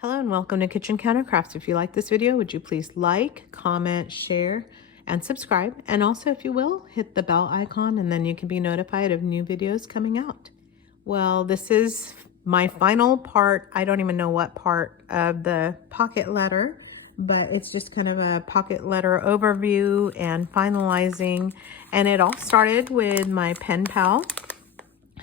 Hello and welcome to Kitchen Counter Crafts. If you like this video, would you please like, comment, share, and subscribe? And also, if you will, hit the bell icon and then you can be notified of new videos coming out. Well, this is my final part. I don't even know what part of the pocket letter, but it's just kind of a pocket letter overview and finalizing. And it all started with my pen pal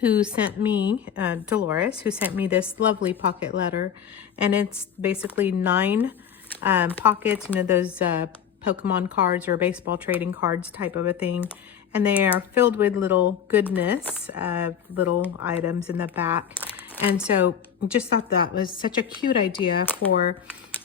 who sent me, Dolores, who sent me this lovely pocket letter. And it's basically 9 pockets, you know, those Pokemon cards or baseball trading cards type of a thing. And they are filled with little goodness, little items in the back. And so just thought that was such a cute idea for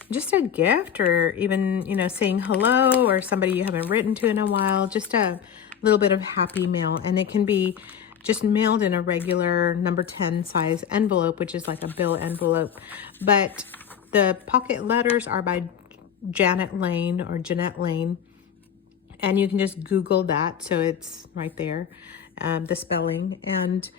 just a gift, or even, you know, saying hello, or somebody you haven't written to in a while, just a little bit of happy mail. And it can be just mailed in a regular number 10 size envelope, which is like a bill envelope. But the pocket letters are by Janet Lane or Jeanette Lane. And you can just Google that. So it's right there, the spelling. And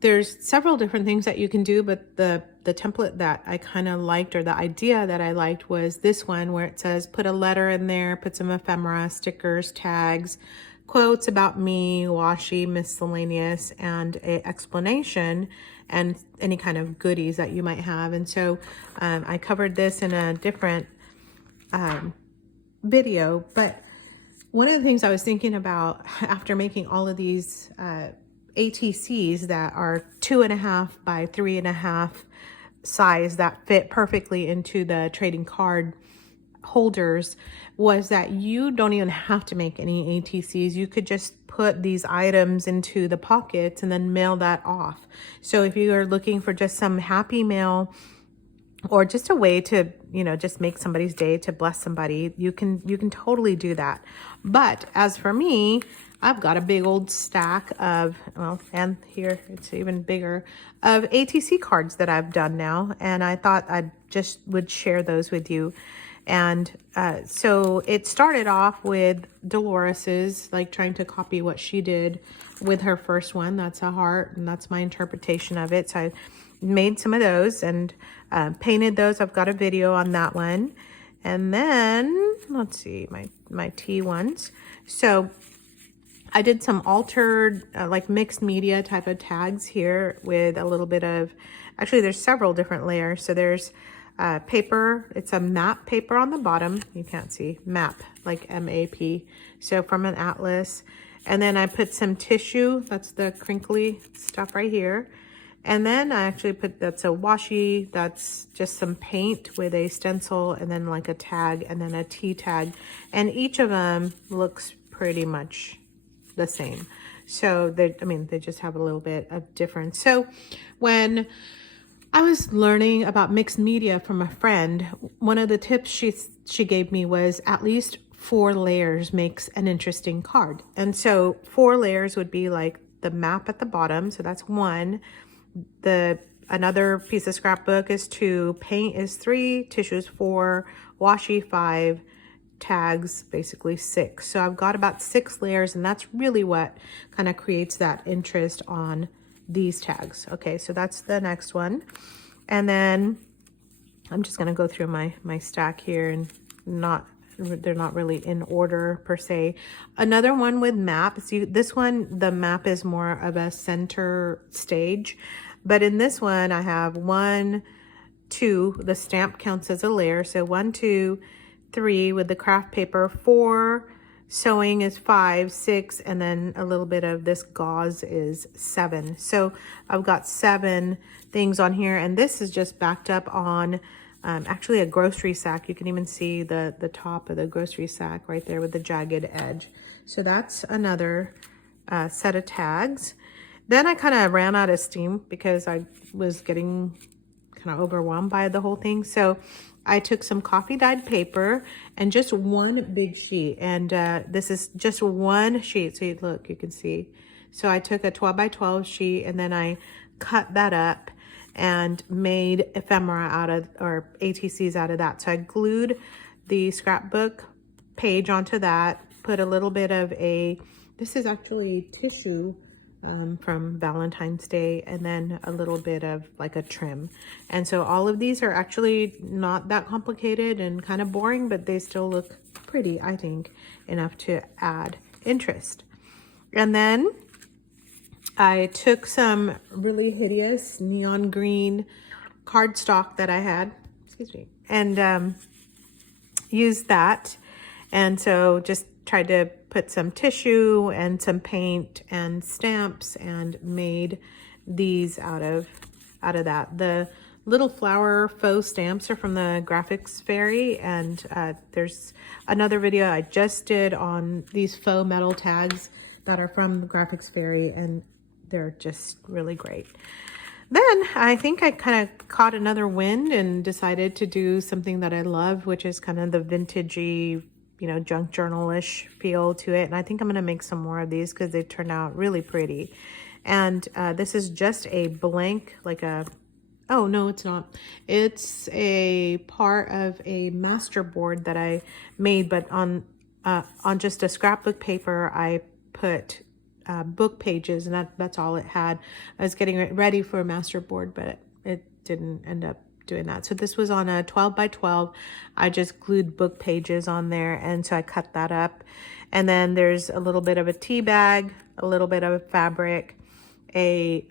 there's several different things that you can do, but the template that I kind of liked, or the idea that I liked, was this one where it says put a letter in there, put some ephemera, stickers, tags, quotes about me, washi, miscellaneous, and an explanation, and any kind of goodies that you might have. And so I covered this in a different video, but one of the things I was thinking about after making all of these ATCs that are 2.5 by 3.5 size that fit perfectly into the trading card holders, was that you don't even have to make any ATCs. You could just put these items into the pockets and then mail that off. So if you are looking for just some happy mail, or just a way to, you know, just make somebody's day, to bless somebody, you can totally do that. But as for me, I've got a big old stack of, well, and here it's even bigger, of ATC cards that I've done now. And I thought I just would share those with you. And so it started off with Dolores's, like trying to copy what she did with her first one. That's a heart, and that's my interpretation of it. So I made some of those and painted those. I've got a video on that one. And then, let's see, my T ones. So I did some altered, like mixed media type of tags here with a little bit of, actually there's several different layers. So there's paper, it's a map paper on the bottom. You can't see, map, like M-A-P. So from an atlas. And then I put some tissue, that's the crinkly stuff right here. And then I actually put, that's a washi, that's just some paint with a stencil, and then like a tag, and then a T tag. And each of them looks pretty much the same. So they, I mean, they just have a little bit of difference. So when I was learning about mixed media from a friend, one of the tips she gave me was at least 4 layers makes an interesting card. And so 4 layers would be like the map at the bottom. So that's 1. Another piece of scrapbook is 2, paint is 3, tissue is 4, washi 5, tags basically 6. So I've got about 6 layers, and that's really what kind of creates that interest on these tags. Okay, so that's the next one. And then I'm just going to go through my stack here, and they're not really in order per se. Another one with maps. This one, the map is more of a center stage, but in this one I have 1, 2, the stamp counts as a layer, so 1, 2, 3 with the craft paper, 4, sewing is 5, 6, and then a little bit of this gauze is 7. So I've got 7 things on here, and this is just backed up on actually a grocery sack. You can even see the top of the grocery sack right there with the jagged edge. So that's another set of tags. Then I kind of ran out of steam because I was getting kind of overwhelmed by the whole thing. So I took some coffee dyed paper and just one big sheet. And this is just one sheet. So look, you can see. So I took a 12 by 12 sheet, and then I cut that up and made ephemera out of, or ATCs out of that. So I glued the scrapbook page onto that, put a little bit of this is actually tissue from Valentine's Day, and then a little bit of like a trim. And so all of these are actually not that complicated and kind of boring, but they still look pretty, I think, enough to add interest. And then I took some really hideous neon green cardstock that I had, excuse me, and used that. And so just tried to put some tissue and some paint and stamps and made these out of that. The little flower faux stamps are from the Graphics Fairy, and there's another video I just did on these faux metal tags that are from the Graphics Fairy, and they're just really great. Then I think I kind of caught another wind and decided to do something that I love, which is kind of the vintagey, you know, junk journal-ish feel to it. And I think I'm going to make some more of these because they turned out really pretty. And this is just a blank, like a, oh no, it's not. It's a part of a master board that I made, but on just a scrapbook paper, I put book pages, and that's all it had. I was getting ready for a master board, but it didn't end up doing that. So this was on a 12 by 12. I just glued book pages on there, and so I cut that up. And then there's a little bit of a tea bag, a little bit of fabric, a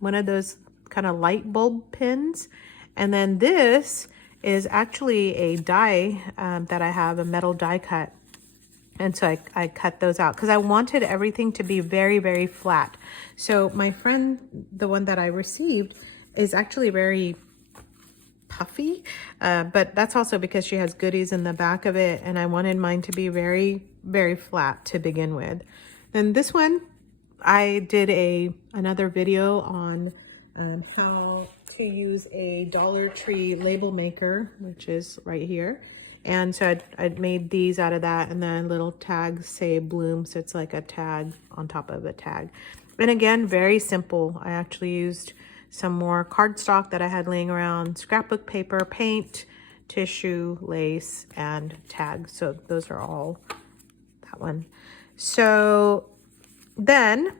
one of those kind of light bulb pins, and then this is actually a die that I have, a metal die cut. And so I cut those out because I wanted everything to be very, very flat. So my friend, the one that I received, is actually very puffy, but that's also because she has goodies in the back of it, and I wanted mine to be very, very flat to begin with. Then this one, I did another video on how to use a Dollar Tree label maker, which is right here. And so I'd made these out of that, and then little tags say Bloom, so it's like a tag on top of a tag. And again, very simple. I actually used some more cardstock that I had laying around, scrapbook paper, paint, tissue, lace, and tags. So those are all that one. So then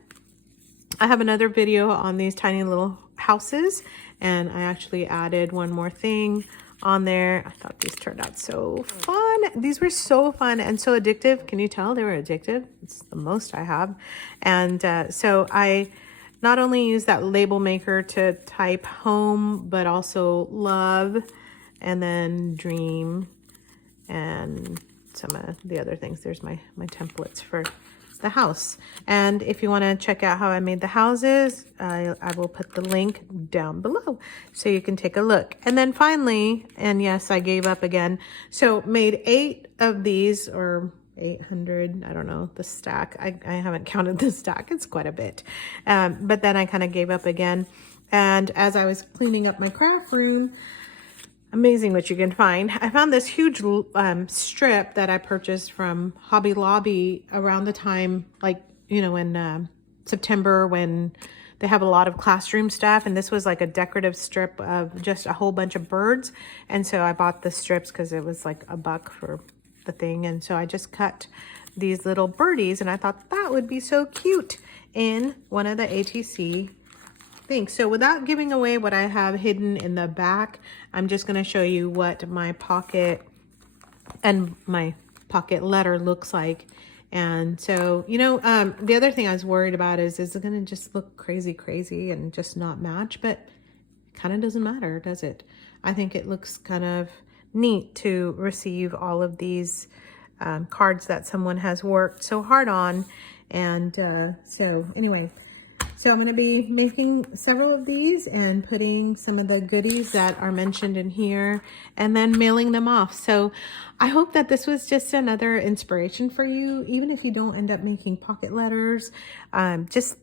I have another video on these tiny little houses, and I actually added one more thing on there. I thought these turned out so fun. These were so fun and so addictive. Can you tell they were addictive? It's the most I have. And so I not only use that label maker to type home, but also love, and then dream, and some of the other things. There's my templates for the house. And if you want to check out how I made the houses, I will put the link down below so you can take a look. And then finally, and yes, I gave up again. So made 8 of these, or 800, I don't know, the stack. I haven't counted the stack. It's quite a bit. But then I kind of gave up again. And as I was cleaning up my craft room, amazing what you can find, I found this huge strip that I purchased from Hobby Lobby around the time, like, you know, in September, when they have a lot of classroom stuff. And this was like a decorative strip of just a whole bunch of birds. And so I bought the strips because it was like $1 for the thing. And so I just cut these little birdies, and I thought that would be so cute in one of the ATC things. So without giving away what I have hidden in the back, I'm just going to show you what my pocket and my pocket letter looks like. And so, you know, the other thing I was worried about is it going to just look crazy and just not match? But it kind of doesn't matter, does it? I think it looks kind of neat to receive all of these cards that someone has worked so hard on. And so anyway, so I'm going to be making several of these and putting some of the goodies that are mentioned in here, and then mailing them off. So I hope that this was just another inspiration for you, even if you don't end up making pocket letters, just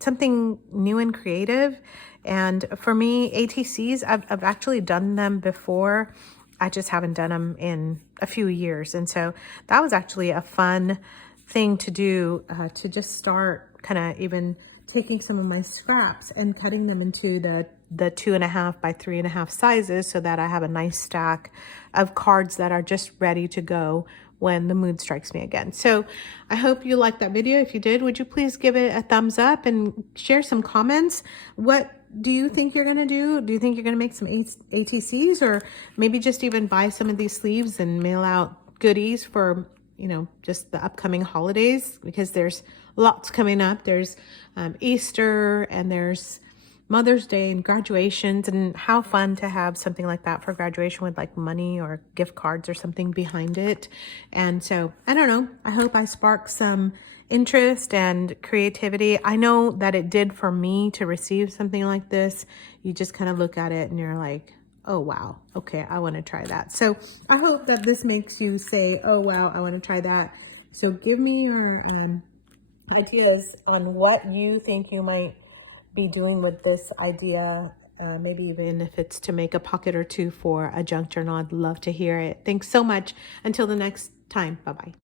something new and creative. And for me, ATCs, I've actually done them before. I just haven't done them in a few years. And so that was actually a fun thing to do, to just start kind of even taking some of my scraps and cutting them into the 2.5 by 3.5 sizes, so that I have a nice stack of cards that are just ready to go when the mood strikes me again. So I hope you liked that video. If you did, would you please give it a thumbs up and share some comments? What do you think you're going to do? Do you think you're going to make some ATCs, or maybe just even buy some of these sleeves and mail out goodies for, you know, just the upcoming holidays? Because there's lots coming up. There's Easter, and there's Mother's Day and graduations, and how fun to have something like that for graduation with like money or gift cards or something behind it. And so I don't know, I hope I sparked some interest and creativity. I know that it did for me to receive something like this. You just kind of look at it and you're like, oh wow, okay, I want to try that. So I hope that this makes you say, oh wow, I want to try that. So give me your ideas on what you think you might be doing with this idea, maybe even if it's to make a pocket or two for a junk journal. I'd love to hear it. Thanks so much. Until the next time, bye-bye.